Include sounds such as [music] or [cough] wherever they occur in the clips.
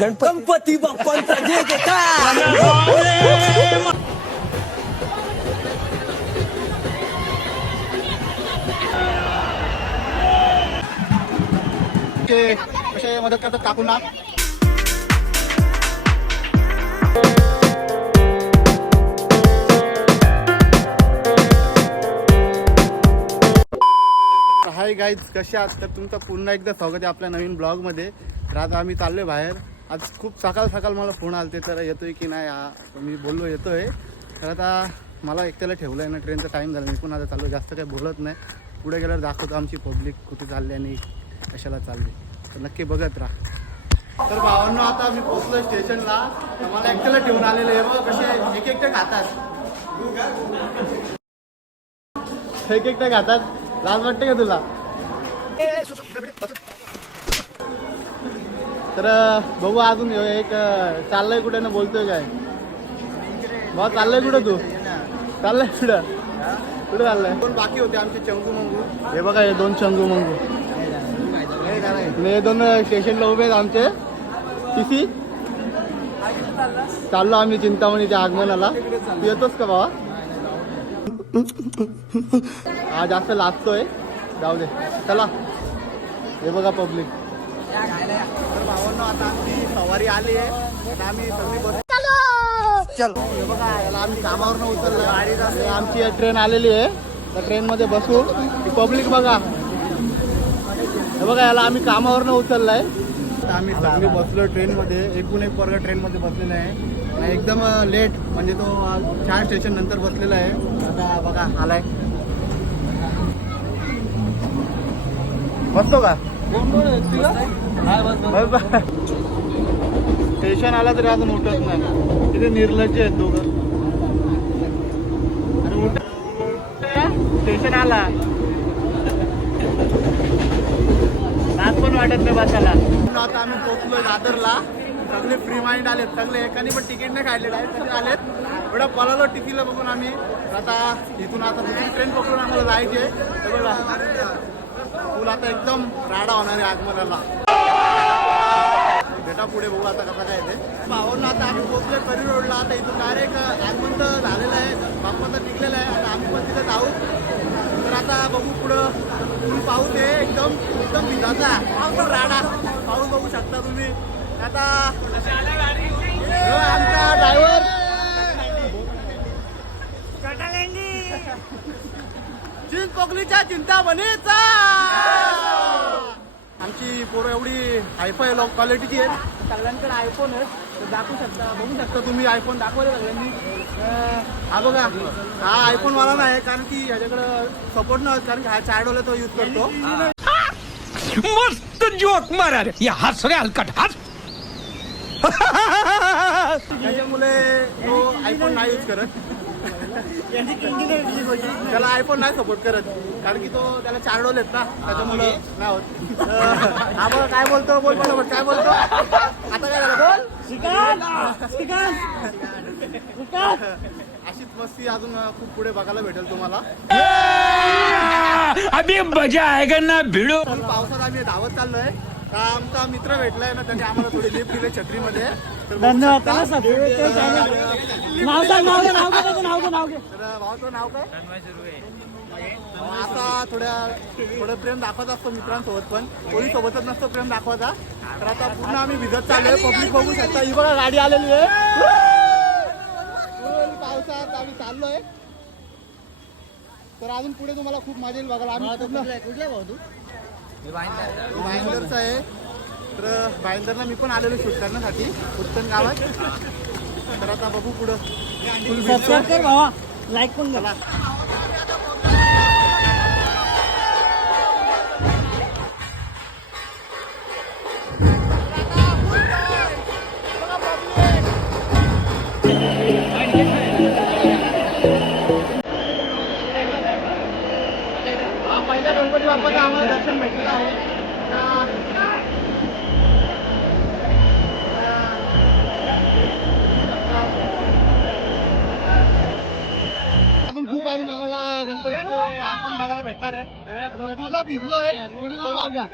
गणपती. बाप्पांचा कसे मदत करतात काकूंना? हाय गाईज कसे आहात? तर तुमचं पुन्हा एकदा स्वागत आहे आपल्या नवीन ब्लॉगमध्ये. तर आता आम्ही चाललोय बाहेर. आज खूप सकाळ सकाळ मला फोन आलते तर येतोय की नाही हा? मी बोललो येतोय. तर आता मला एकट्याला ठेवलं आहे ना ट्रेनचा टाईम झाला मी पण आता चाललो जास्त काही बोलत नाही. पुढे गेल्यावर दाखवतो आमची पब्लिक कुठे चालली आणि कशाला चालली. तर नक्की बघत राहा. तर भावांनो आता मी पोहोचलो स्टेशनला मला एकट्याला ठेवून आलेलं आहे. बघ कसे एक एकटे खातात. एक एकटे खातात. लाज वाटते का तुला? तर बघू अजून एक चाललंय कुठे ना बोलतोय काय? भाऊ चाललंय कुठं तू? चाललंय कुठं? कुठं चाललंय? दोन बाकी होते आमचे चंगू मंगू. हे बघा हे दोन चंगू मंगू. हे दोन स्टेशनला उभे आहेत आमचे. किती? चाललो आम्ही चिंतामणीच्या आगमनाला. तू येतोस का बाबा हा जास्त लागतोय जाऊ दे. चला. हे बघा पब्लिक. तर भावांनो आता आमची सवारी आली आहे आम्ही सगळी बस चल! बघा याला आम्ही कामावरनं उतरलो. आणि आमची ट्रेन आलेली आहे. त्या ट्रेनमध्ये बसू पब्लिक बघा. हे बघा याला आम्ही कामावरनं उचललाय आता आम्ही सगळे बसलो ट्रेनमध्ये एकूण एक वर्ग ट्रेनमध्ये बसलेला आहे. आणि एकदम लेट म्हणजे तो चार स्टेशन नंतर बसलेला आहे. आता बघा आलाय. बसतो का? स्टेशन आला तरी अजून उठत नाही. तिथे निर्लज्ज आहेत दोघं. उठ. स्टेशन आला. लाज पण वाटत नाही बसायला. आता आम्ही पोहोचलोय दादरला. सगळे फ्री माइंड आलेत. सगळे एकाने पण तिकीट नाही काढलेलं डायरेक्ट सगळे आलेत. एवढा पलालो टिकीला बघून आम्ही. आता इथून आता दुसरी ट्रेन पकडून आम्हाला जायचे बघा आता एकदम राडा होणार आहे आगमनाला. बेटा पुढे बघू आता कसं काय ते. पाहून आता आम्ही पोहोचलोय करी रोडला. आता इथून डायरेक्ट आगमन तर झालेलं आहे. बाप्पा तर निघलेलं आहे. आता आम्ही पण तिथे जाऊ. तर आता बघू पुढं. तुम्ही पाहू आहे एकदम एकदम भिजाचा एकदम राडा. पाऊस बघू शकता तुम्ही. आता आमचा ड्रायव्हर चिंच पोकलीच्या चिंता बनेचा आमची पोरं एवढी हायफाय लॉक क्वालिटीची आहेत. सगळ्यांकडे आयफोन आहे तर दाखवू शकता बघू शकता तुम्ही आयफोन दाखवले सगळ्यांनी. हा बघा हा आयफोन वाला नाही कारण की ह्याच्याकडं सपोर्ट नाही होत, कारण की हा चायडोला तो यूज करतो. मस्त जोक मारा रे. या हस रे हलकट हस त्याच्यामुळे तो आयफोन नाही यूज करत. त्याला आयफोन नाही सपोर्ट करत. कारण की तो त्याला चार डोल आहेत ना त्याच्यामुळे नाही होत. हा बघा काय बोलतो? बोल बोल काय बोलतो? आता काय झालं? बोल. अशीच मस्ती अजून खूप पुढे बघायला भेटेल तुम्हाला. अभी मजा आएगा ना भिड़ो. पावसात आम्ही धावत चाललोय. आमचा मित्र भेटलाय ना त्याने आम्हाला थोडी लिफ्ट दिली छत्रीमध्ये. तर बघू शकता. नाव काय नाव काय नाव काय नाव काय नाव काय तर भावाचं नाव काय आता थोड्या थोडं प्रेम दाखवत असतो मित्रांसोबत पण. कोणी सोबतच नसतो प्रेम दाखवायचा. तर आता पूर्ण आम्ही भिजत चाललोय. पब्लिक बघू शकता. ही बघा गाडी आलेली आहे. पावसात आम्ही चाललोय. तर अजून पुढे तुम्हाला खूप मजा येईल बघायला. आम्ही पूर्ण कुठला भाऊ तू? भाईंदरचा आहे. तर भाईंदरला मी पण आलेलो शूट करण्यासाठी उत्तम गावात. तर आता बघू पुढं. फुल भिजतो. सबस्क्राईब कर भावा. लाईक पण कर. हा, पहिल्या गणपती बाप्पाचं आम्हाला दर्शन भेटलेलं आहे. आपण बघायला भेटणार आहे. नदीला भिजलोय दोघं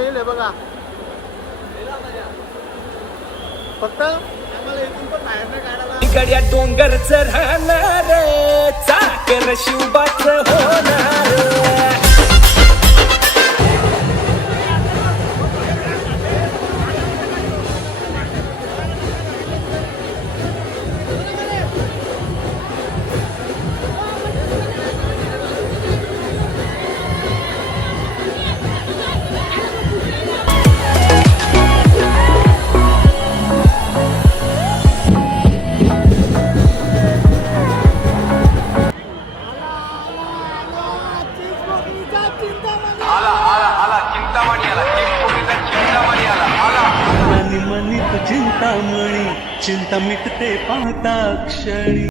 व्हिडिओ हे बघा. फक्त गड्या डोंगर राहणार चाकर शिवबाच होणार. मिटते पाहता क्षणी.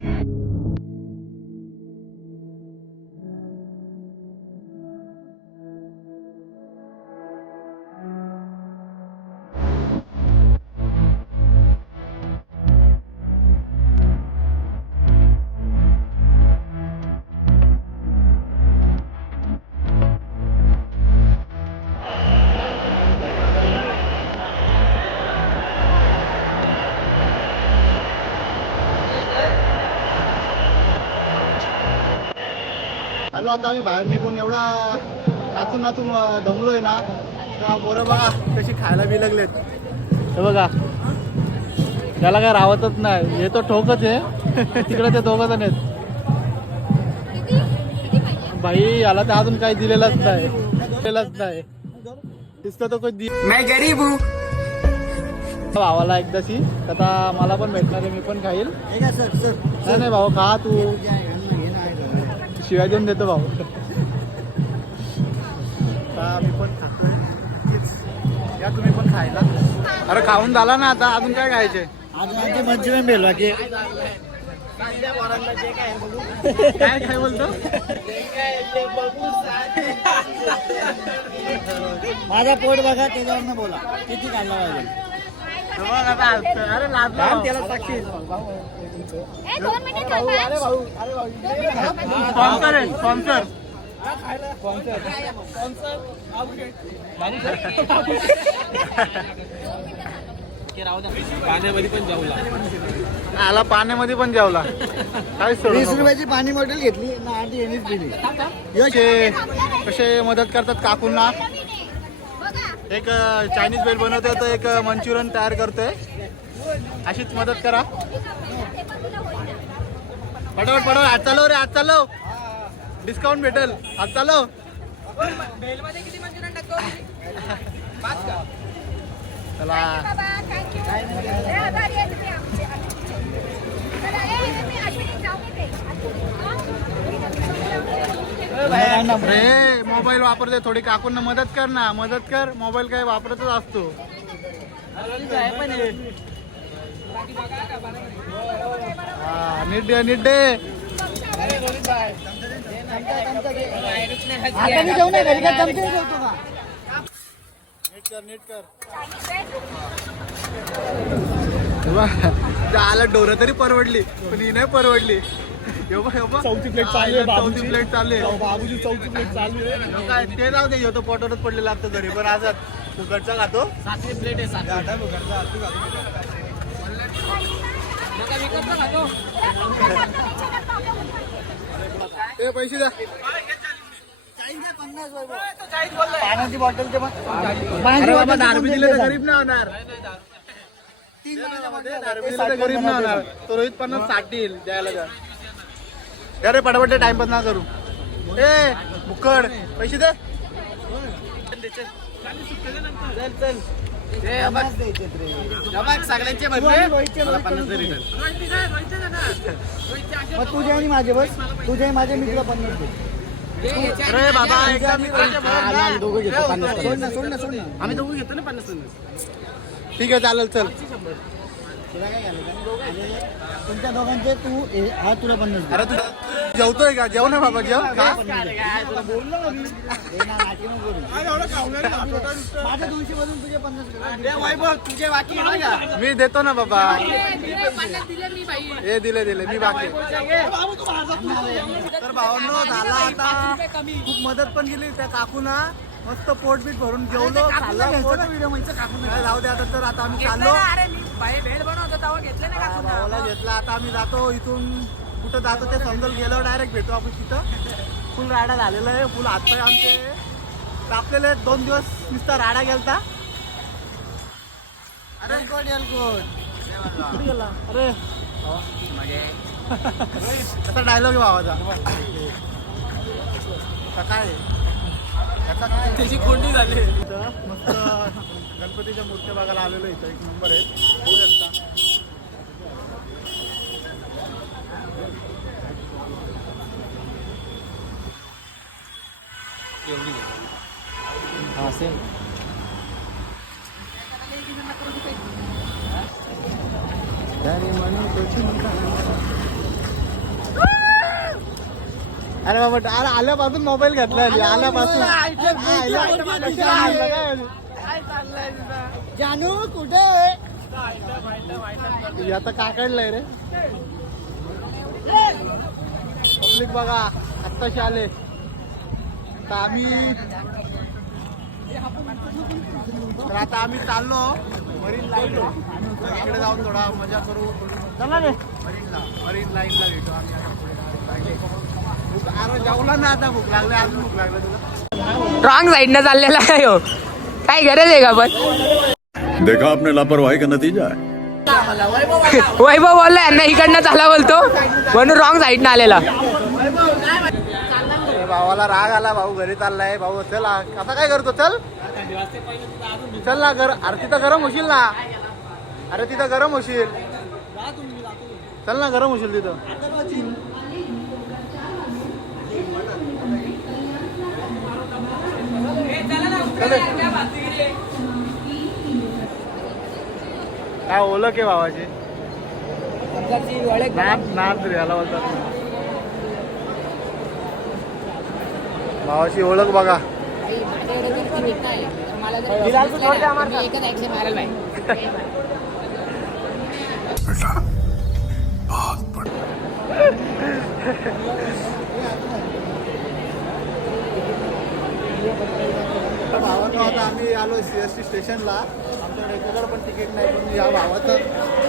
आलो आता आम्ही बाहेर निघून एवढा नाचून नाचून दमलोय ना. पोरं बघा कशी खायला बी लागलेत. हे बघा. त्याला काय राहतच नाही. हे तो ठोकच आहे. तिकडे ते दोघं जण आहेत. बाई याला तर अजून काही दिलेलंच नाही. दिलेलंच नाही. दिसतं तो कधी मैं गरीब हूँ। भावाला एकदाशी. आता मला पण भेटणार आहे मी पण खाईल. नाही नाही भाऊ खा तू. शिवाय देऊन देतो भाऊ. पण खातोय. नक्कीच. या तुम्ही पण खायला. अरे खाऊन झाला ना आता. अजून काय खायचे काय काय बोलतो? माझा पोट बघा त्याच्यावर बोला. किती काढला पाहिजे. अरे त्याला आहे स्पॉन्सर [laughs] आला पाण्यामध्ये पण जेवला. काय वीस. रुपयाची पाणी बॉटल घेतली ना आधी यांनीच दिली. कसे कसे मदत करतात काकूंना? एक चायनीज बेल बनवतोय तर एक मंचुरियन तयार करतोय. अशीच मदत करा. पटवट पटवट. हात चालव रे हात चालव. डिस्काउंट भेटेल. हात चालव. चला. रे मोबाईल वापरते. थोडी काकूंना मदत कर ना. मदत कर. मोबाईल काय वापरतच असतो. हा, आता मी घरी चमचे का नीट कर नीट कर आला डोरं तरी परवडली पण ही. नाही परवडली चौथी प्लेट चालू चौथी प्लेट चालू आहे बाबूची चौथी प्लेट चालू आहे काय ते जाऊ दे ह्यो तो पोटावरच पडलेला घरी पण आज घरचा खातो सातवी प्लेट आहे ते पैसे द्या. पाण्याची बॉटल ते पण अरे दिले तर गरीब नाही होणार. दारबी दिले तर गरीब नाही होणार. तो रोहित पन्नास साठ देईल द्यायला जा. अरे पटापट टाइमपास ना करू. ए बुकड पैसे दे. सगळ्यांचे मग तुझे आणि माझे बस. तुझे आणि माझे मित्र पन्नास दोघं घेतो ना. पन्नास सोड ना सोड ना सोड ना. आम्ही दोघं घेतो ना पन्नास ठीक आहे चालेल चल. तुला काय घालायचं आणि तुमच्या दोघांचे तू हे- हा तुला पन्नास दे. अरे तू जेवतोय का? जेव ना बाबा जेव. का? बोललो ना मी. हे ना, नाटकी नको करू. माझ्या दोनशे मधून तुझे पन्नास. मी देतो ना बाबा. हे दिले दिले मी बाकी तर भावांनो झाला आता खूप मदत पण केली त्या काकूना. मस्त पोट बीट भरून जेवलो काय जाऊ दे आता तर आता आम्ही चाललो हा, भावाला घेतला आता आम्ही जातो इथून. कुठं जातो ते समजल गेलो डायरेक्ट भेटू आपण तिथं. [laughs] फुल राडा झालेला आहे फुल हातपाय आमचे. कापलेले. दोन दिवस नुसता राडा गेलता. अरे कोण याल कोण कुठे गेला? अरे. कसा [laughs] डायलॉग आहे भावाचा. [laughs] काय? त्याची कोंडी झाली. मस्त गणपतीच्या मूर्त्या बघायला आलेलो इथं. एक नंबर आहे. होऊ शकता अरे बाबा अरे आल्यापासून मोबाईल घेतला आल्यापासून जानू कुठे आता काय काढलंय रे? पब्लिक बघा आत्ताशी आले. आता आम्ही तर आता आम्ही चाललो. मरीन लाईनला इकडे जाऊन थोडा मजा करू. चला रे. मरीनला. मरीन लाईनला भेटू आम्ही आता अरे जेवला ना आता भूक लागली अजून भूक लागली तुला रॉंग साईडनं चाललेला आहे हो. काय गरज आहे का पण? देखा आपने लापरवाही का नतीजा है? वैभव बोलला यांना इकडनं चाला बोलतो. म्हणून रॉंग साईडनं आलेला. अरे भावाला राग आला भाऊ घरी चाललाय. भाऊ चल आ- कसा काय करतो? चल. चल ना घर. अरे तिथं गरम होशील ना. अरे तिथं गरम होशील. चल ना गरम होशील तिथं. काय ओळख आहे भावाची? याला बोलतात. भावाची ओळख बघा. भावानं [laughs] आम्ही आलो सी एस टी स्टेशनला. आमच्याकडे एकाकडे पण तिकीट नाही पण या भावाचा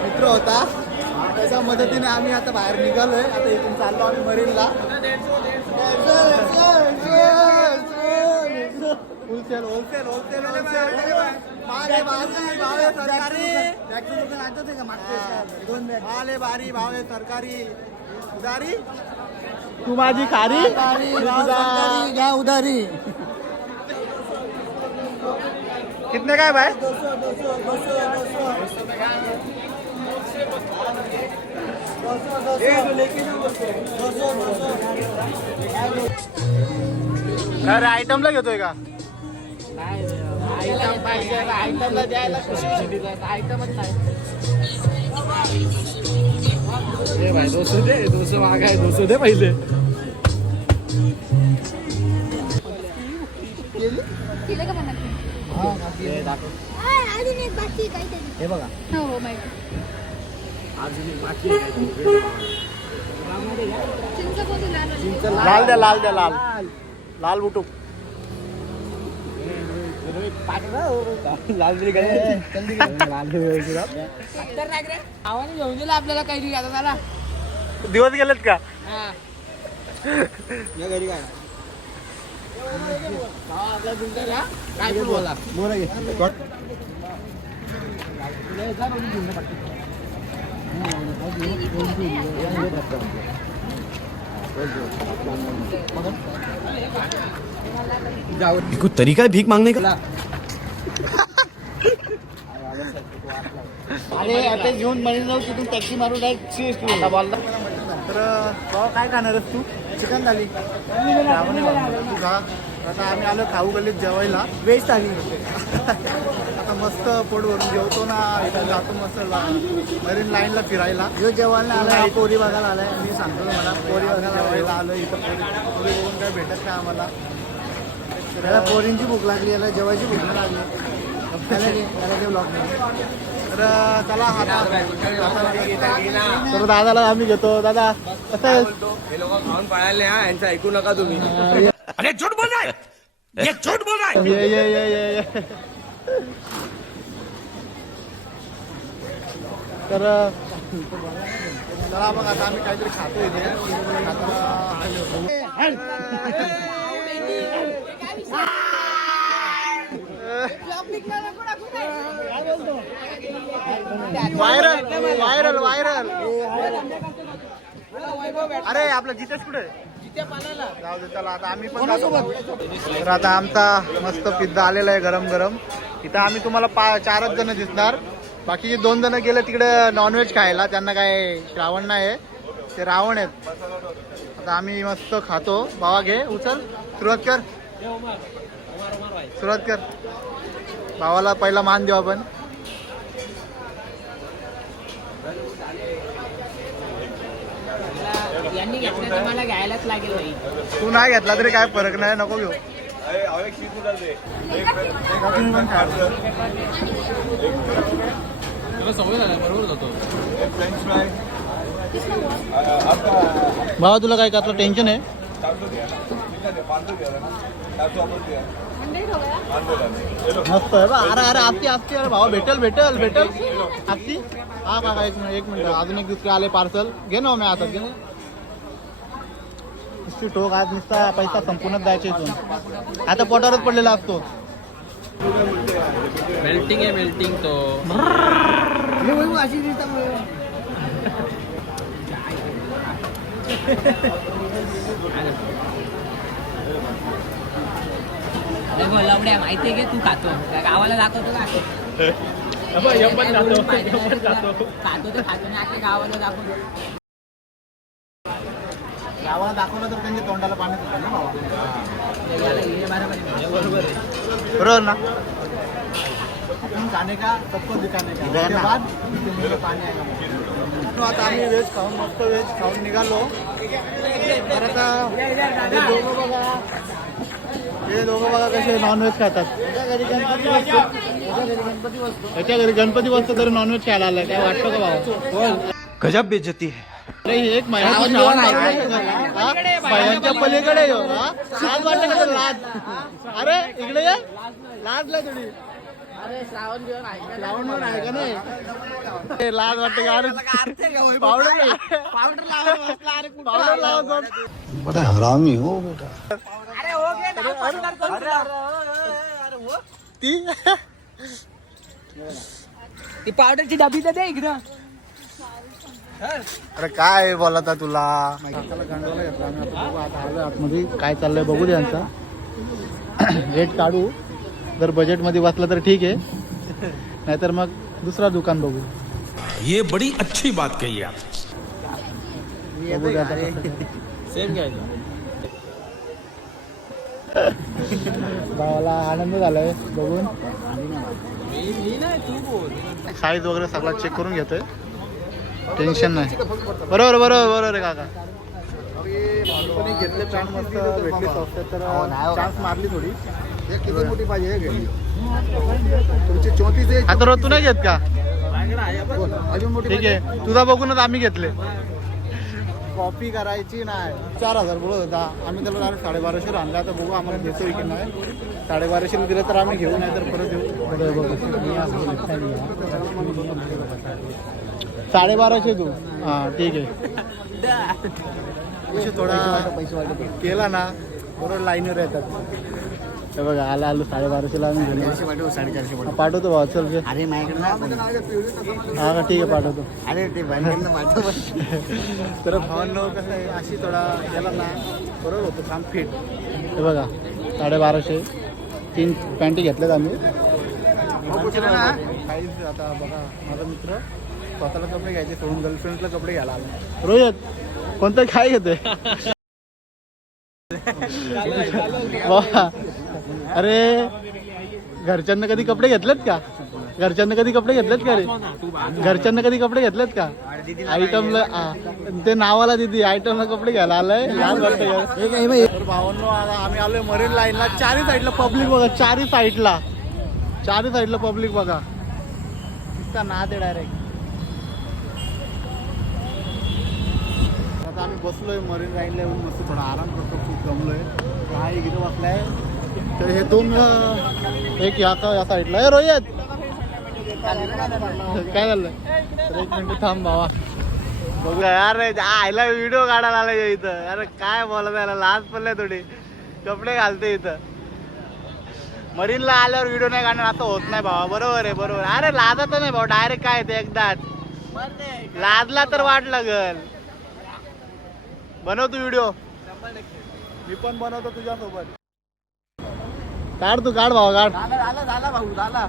मित्र होता. त्याच्या मदतीने आम्ही आता बाहेर निघालोय. आता इथून चाललो आम्ही मरीनला. होलसेल होलसेल होलसेल भावे सरकारी. भारी भावे सरकारी. उदारी तू माझी खारी? तुझा- घ्या उधारी. कितने काय भाई? अरे आयटमला घेतोय का आयटमला द्यायला आयटमच नाही दिलं का पन्नास हाय, अजून एक बाकी आहे काहीतरी हे बघा. हो हो माहिती चिंच कोणती लाल द्या लाल द्या लाल. लाल बुटूक आवाज घेऊन दिला आपल्याला काही आता दिवस गेलेत का? या घरी काय काय पण बोला बोला घे कुछ तरीका है भीख मांगने का? अरे आता घेऊन म्हणून जाऊ तिथून टॅक्सी मारून डायरेक्ट सीएसटी तर काय खाणार आहेस तू? चिकन थाली. आता आम्ही आलो खाऊ गल्लीत जेवायला. वेज थाली. आता मस्त पोट भरून जेवतो ना. इथं जातो मस्त मरीन लाईनला फिरायला. यो जेवायला आलाय. पोरी बघायला आलाय. मी सांगतो तुम्हाला. पोरी बघायला जेवायला आलो इथं पोरी बघून काय भेटत नाही आम्हाला. त्याला पोरींची भूक लागली याला जेवायची भूक लागली. [laughs] त्याला ब्लॉग चला आता तर दादाला आम्ही घेतो. दादा कसं आहे? हे लोक खाऊन पळाले हा यांचं ऐकू नका तुम्ही अरे झूठ बोल रहा है ये झूठ बोल रहा है ये ये ये ये ये. तर चला मग आता आम्ही काहीतरी खातो. इथे व्हायरल व्हायरल व्हायरल अरे आपलं जितेश कुठे? जाऊ दे चला आता आम्ही पण तर आता आमचा मस्त पिझ्झा आलेला आहे गरम गरम इथं आम्ही तुम्हाला पा चारच जण दिसणार. बाकीचे दोन जण गेले तिकडे नॉनव्हेज खायला त्यांना काय श्रावण नाही आहे ते रावण आहेत. आता आम्ही मस्त खातो. बाबा घे उचल. सुरुवात कर. सुरुवात कर. भावाला पहिला मान देऊ आपण. यांनी घेतलं तर मला घ्यायलाच लागेल बाई. तू नाही घेतला तरी काय फरक नाही नको घेऊ. बाबा तुला काय का टेन्शन आहे? मस्त आहे बा. अरे अरे आत्ती आत्ती अरे भावा भेटल भेटल भेटल. आत्ती हा काका एक मिनिट एक मिनिट. अजून एक दुसरे आले पार्सल घे ना हो मी आता घे नुसती टोक आज नुसता पैसा संपूर्णच जायचे इथून. आता पोटावरच पडलेला असतो. मेल्टिंग आहे मेल्टिंग तो. अशी लवड्या माहितीये की तू खातो गावाला दाखवतो का खातो तर गावाला दाखवतो गावाला दाखवलं तर त्यांच्या तोंडाला पाणी ना हे बरोबर आहे. बरोबर ना का सबको दिखाने बाद पाणी आता आम्ही व्हेज खाऊन मस्त व्हेज खाऊन निघालो तर आता हे दोघं बघा कसे नॉनव्हेज खातात. याच्या घरी गणपती बसतो. याच्या घरी गणपती बसतो तरी नॉनव्हेज खायला आलाय. काय वाटतं का भावा गजब बेइज्जती है. अरे हे एक महिना भयांच्या पलीकडे येऊ? लाज वाटते अरे इकडे ये. लाजला थोडी. श्रावण जेवण आहे का नाही ए, लाज वाटते का? अरे पावडर पावडर लावत पावडर लावत बड़ा हरामी हो बेटा. ती? ती पावडरची डबी तर दे इकडं. अरे काय बोलत आहे तुला? आतमध्ये. काय चाललंय बघू दे यांचा रेट [clears throat] काढू. जर बजेटमध्ये बसला तर ठीक आहे. नाहीतर मग दुसरा दुकान बघू. ये बड़ी अच्छी बात कही आप. सेम भावाला आनंद झालाय बघून. साईज वगैरे सगळा चेक करून घेतोय. टेन्शन नाही. बरोबर बरोबर बरोबर आहे काका. घेतले पॅन्ट मस्त भेटली तर चान्स मारली थोडी. किती मोठी पाहिजे तुमची चौतीस आता रोज तू नाही घेत का? अजून मोठी ठीक आहे. तुझा बघूनच आम्ही घेतले. कॉपी करायची नाही. चार हजार बोलत होता. आम्ही त्याला डायरेक्ट साडेबाराशे आणला आता बघू आम्हाला देतो की नाही. साडेबाराशे दिलं तर आम्ही घेऊ नाही तर परत येऊ साडेबाराशे तू. हां ठीक आहे. पैसे थोडा केला ना. बरोबर लाईनवर येतात. हे बघा आला आलो साडेबाराशेला आम्ही घेऊन साडेचारशे हा, पाठवतो भाऊ चल घे. अरे माझ्याकडे हा का ठीक आहे पाठवतो. अरे ते भांडण पाठव. तर [laughs] भावांनो कसं आहे अशी थोडा गेला ना बरोबर होतो काम फिट हे बघा साडेबाराशे. तीन पॅन्टी घेतल्यात आम्ही. काहीच आता बघा माझा मित्र स्वतःला कपडे घ्यायचे सोडून गर्लफ्रेंडला कपडे घ्यायला आला. रोहित कोणतं काय घेतोय. [laughs] अरे घरच्यांना कधी कपडे घेतलेत का? घरच्यांना कधी कपडे घेतलेत का रे? घरच्यांना कधी कपडे घेतलेत का? आयटमला ते नावाला दिदी आयटमला कपडे घ्यायला आलाय? भावांनो आम्ही आलोय मरीन लाईनला चारही साईडला पब्लिक बघा चारही साईडला चारही साईडला पब्लिक बघा. नुसता नाद आहे डायरेक्ट आता आम्ही बसलोय मरीन लाईनला येऊन मस्त थोडा आराम करतो खूप जमलोय. एक इथं बसलाय? तर हे दोन एक या का या साईडला. रोहित! काय झालं तर एक मिनिट थांब भावा. बघूया. यार आयला व्हिडिओ काढायला आला इथं. अरे काय बोलत याला? लाज पडले थोडी. कपडे घालते इथं. मरीनला आल्यावर व्हिडिओ नाही काढणार आता होत नाही भावा. बरोबर आहे बरोबर. अरे लाजत नाही भाऊ डायरेक्ट काय ते एकदाच लाजला तर वाट लागल. बनव तू व्हिडिओ मी पण बनवतो तुझ्यासोबत. काढ तू काढ भावा काढ. झाला झाला भाऊ झाला.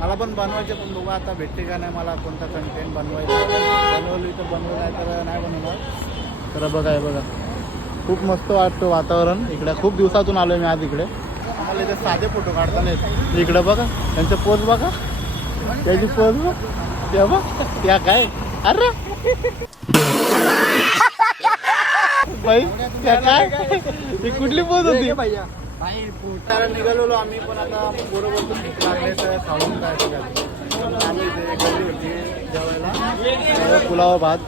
मला पण बनवायचे पण बघू आता भेटते का नाही मला कोणता कंटेंट बनवायचा बनवली तर बनवलं नाही तर नाही बनवणार. तर बघा बघा. खूप मस्त वाटतं वातावरण. इकडे खूप दिवसातून आलोय मी आज इकडे. आम्हाला इथे साधे फोटो काढता नाहीत इकडे बघा त्यांचे पोज बघा. त्याची पोज बघ. त्या बघ. त्या काय? अरे! बाई त्या काय? ही कुठली पोज होती? तर निघालेलो आम्ही पण आता बरोबर लागले तर खाऊन काय जेवायला. तर पुलाव भात.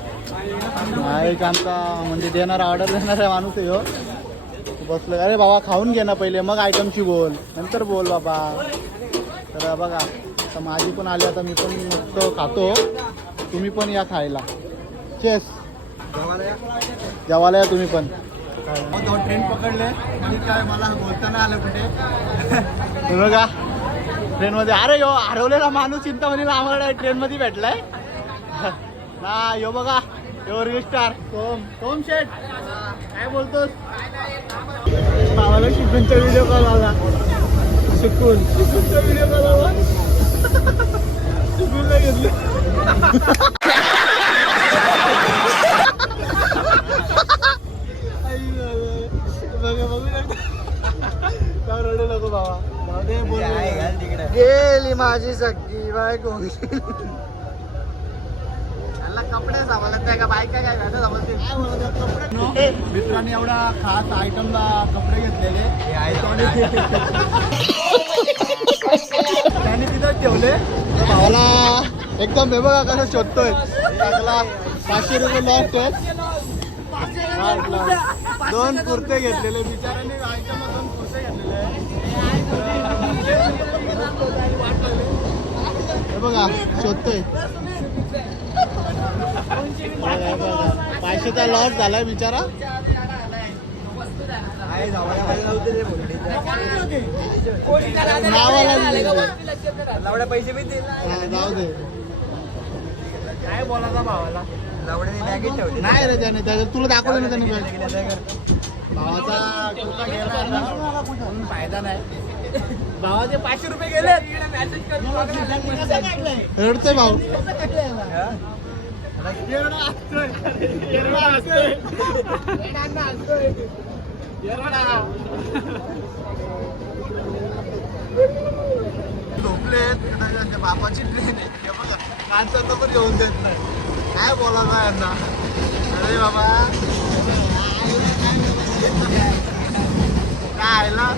हा एक आमचा म्हणजे देणारा ऑर्डर देणारा माणूस आहे. तो बसलो अरे बाबा खाऊन घे ना पहिले मग आयटमची बोल. नंतर बोल बाबा. तर बघा आता माझी पण आली आता मी पण मस्त खातो. तुम्ही पण या खायला. चेस जेवायला या तुम्ही पण. ट्रेन पकडले. आणि काय मला बोलता नाही आलं कुठे? [laughs] बघा ट्रेन मध्ये अरे यो हरवलेला माणूस चिंतामणीला आम्हाला ट्रेन मध्ये भेटलाय. [laughs] ना यो बघा यो रिस्टार सोम सोम शेठ काय बोलतोस? भावाला शिकूनचा व्हिडिओ कॉल आला. शिकून. शिकूनचा व्हिडिओ कॉल आला. [laughs] शिकूनला घेतली आई बाबा. बघा बघू नका का रडू नको बाबा जाऊ दे, बोल गेली माझी सख्खी बायको त्याला कपडे सामानत नाही का? बायका काय घालत समजते मित्रांनी एवढा खास आयटमला कपडे घेतलेले. त्यांनी तिथं ठेवले. भावाला एकदम हे बघा कसं शोधतोय पाचशे रुपये लॉस्ट दोन कुर्ते घेतलेले बिचारांनी आयटम दोन कुर्ते घेतलेले. हे बघा शोधतोय. पाचशेचा लॉस झालाय बिचारा. लावड्या पैसे बी हा, जाऊ दे. काय बोलायचा भावाला? लावड्याने बॅगेत ठेवले. नाही रे त्याने. त्याच्या तुला दाखवलं ना त्याने बॅग. भावाचा गेला फायदा नाही. भावाचे पाचशे रुपये गेले रडतोय भाऊ. त्यांच्या बापाची ट्रेन आहे बघा कांचा पण येऊन देत नाही काय बोलायचं यांना अरे बाबा काय आयला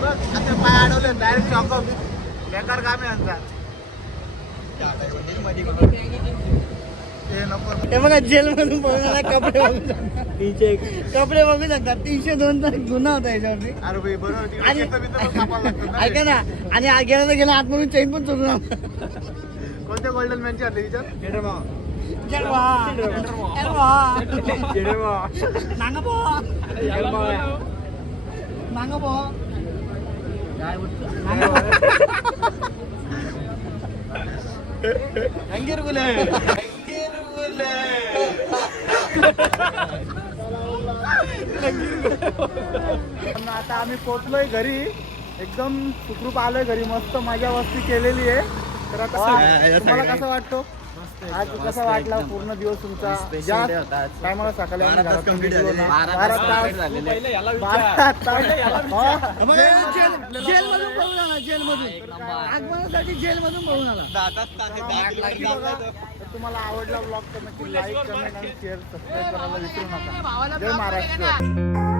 बघ आता पाय अडवले डायरेक्ट शॉक बेकार काम आहे यांचा हे बघा जेल मधून पळणारा कपडे बघू तीनशे कपडे बघू शकता. तीनशे दोन तर गुन्हा होता याच्यावरती. अरे भाई बरोबर. ऐका ना आणि आ- गेला तर गेला आतमधून चेन पण चोरून कोणत्या गोल्डन मॅनची आली विचार? आता आम्ही पोहोचलोय घरी. एकदम सुखरूप आलोय घरी. मस्त मजा मस्ती केलेली आहे. तर आता तुम्हाला कसं वाटतो? आज कसा वाटला पूर्ण दिवस तुमचा? ज्या टायमाला सकाळी आम्ही घरातून निघलो ना, बारा तास बारा तास. हा. जेल मधून पळून आला जेल मधून आगमनासाठी जेल मधून पळून आला. नक्की बघा. तर तुम्हाला आवडला ब्लॉग तर नक्की लाईक कमेंट आणि शेअर सबस्क्राईब करायला विसरू नका. जय महाराष्ट्र.